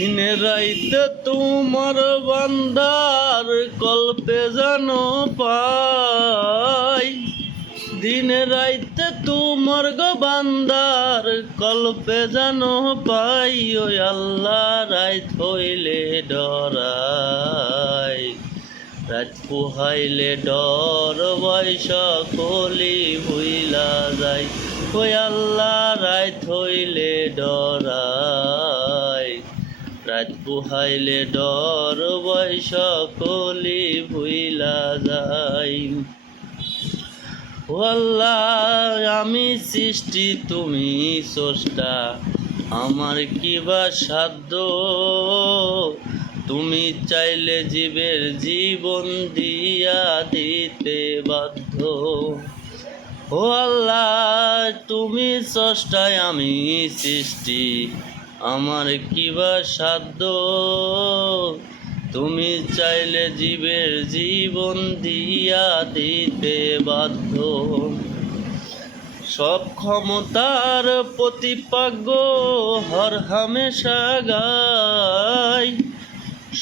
দিনে রাইতে তোমার বান্দার কল্পে যেন পাই, দিনে রাইতে তোমার গো বান্দার কল্পে যেন পাই। ওই আল্লাহ রাইত হইলে ডরাই, রাত পুহাইলে ডর ভয় সকলি ভুইলা যায়। ওই আল্লাহ রাত হইলে ডরাই, রাত পুহাইলে ডর ভয় সকলি ভুইলা যায়। ও আল্লাহ আমি সৃষ্টি তুমি স্রষ্টা, আমার কিবা সাধ্য, তুমি চাইলে জীবের জীবন দিয়া দিতে বাধ্য। ও আল্লাহ তুমি স্রষ্টায় আমি সৃষ্টি, আমার কিবা সাধ্য, তুমি চাইলে জীবের জীবন দিয়া দিতে বাধ্য। সব ক্ষমতার প্রতিপাগ্য হর হামেশা গাই,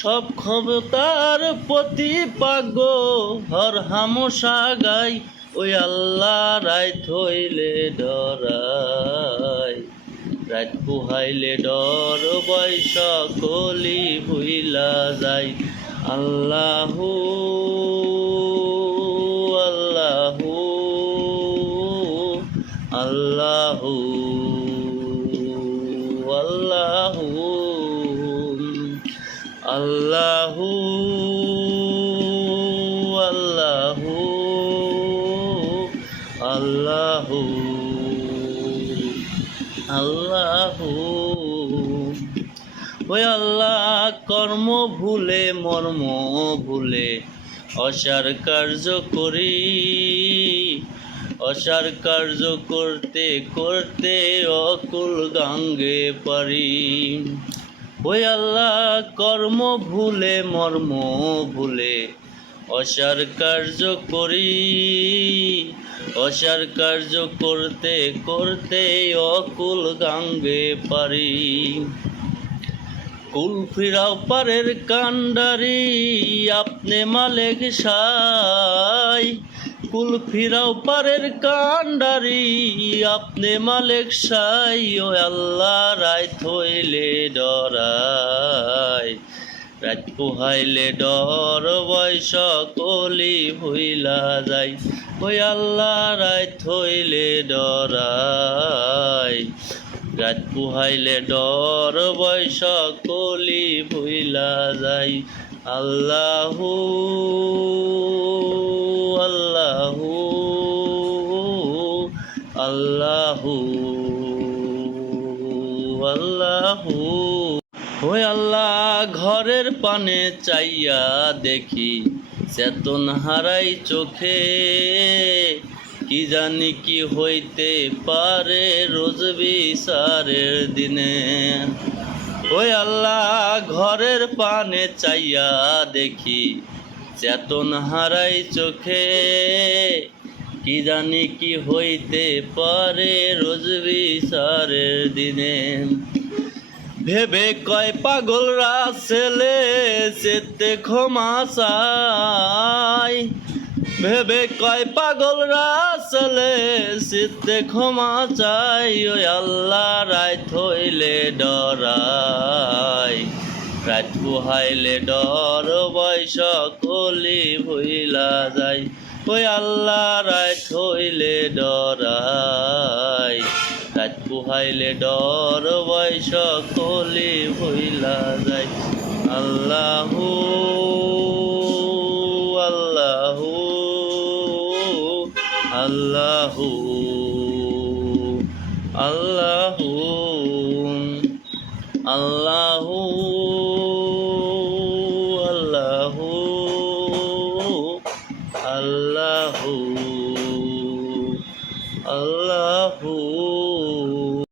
সব ক্ষমতার প্রতিপাগ্য হর হামেশা গাই। ওই আল্লাহ রাত হইলে ডরাই, রাত পুহাইলে ডর ভয় সকলি ভুইলা যায়। আল্লাহু আল্লাহু আল্লাহু আল্লাহু আল্লাহু আল্লাহু আল্লাহু আল্লাহু। ওই আল্লাহ কর্ম ভুলে মর্ম ভুলে অসার কার্য করি, অসার কার্য করতে করতে অকুল গাঙ্গে পারি। ওই আল্লাহ কর্ম ভুলে মর্ম ভুলে অসার কার্য করি, অসার কার্য করতে করতে অকুল গাঙ্গে পারি। কুল ফিরাও পারের কান্ডারি আপনি মালিক সাই, কুল ফিরাও পারের কান্ডারি আপনি মালিক সাই। ও আল্লাহ রাত হইলে ডরাই, রাত পুহাইলে ডর ভয় সকলি ভুইলা যায়। ওই আল্লাহ রাত হইলে ডরাই, রাত পুহাইলে ডর ভয় সকলি ভুইলা যায়। আল্লাহু আল্লাহু আল্লাহু আল্লাহু। ওই আল্লাহ ঘরের পানে চাইয়া দেখি চেতন হারাই চোখে, কি জানি কি হইতে পারে রোজ বিচারের দিনে। ওই আল্লাহ ঘরের পানে চাইয়া দেখি চেতন হারাই চোখে, কি জানি কি হইতে পারে রোজ বিচারের দিনে। ভেবে কয় পাগলরা ছেলে চেতে ক্ষমা চাই, ভেবে কয় পাগলরা ছেলে চিত্তে ক্ষমা চাই। ওই আল্লাহ রাত হইলে ডরাই, রাত পুহাইলে ডর ভয় সকলি ভুইলা যায়। ওই আল্লাহ রাত হইলে ডরাই, রাত পুহাইলে ডর ভয় সকলি ভুইলা যায়। আল্লাহু আল্লাহু আল্লাহু আল্লাহু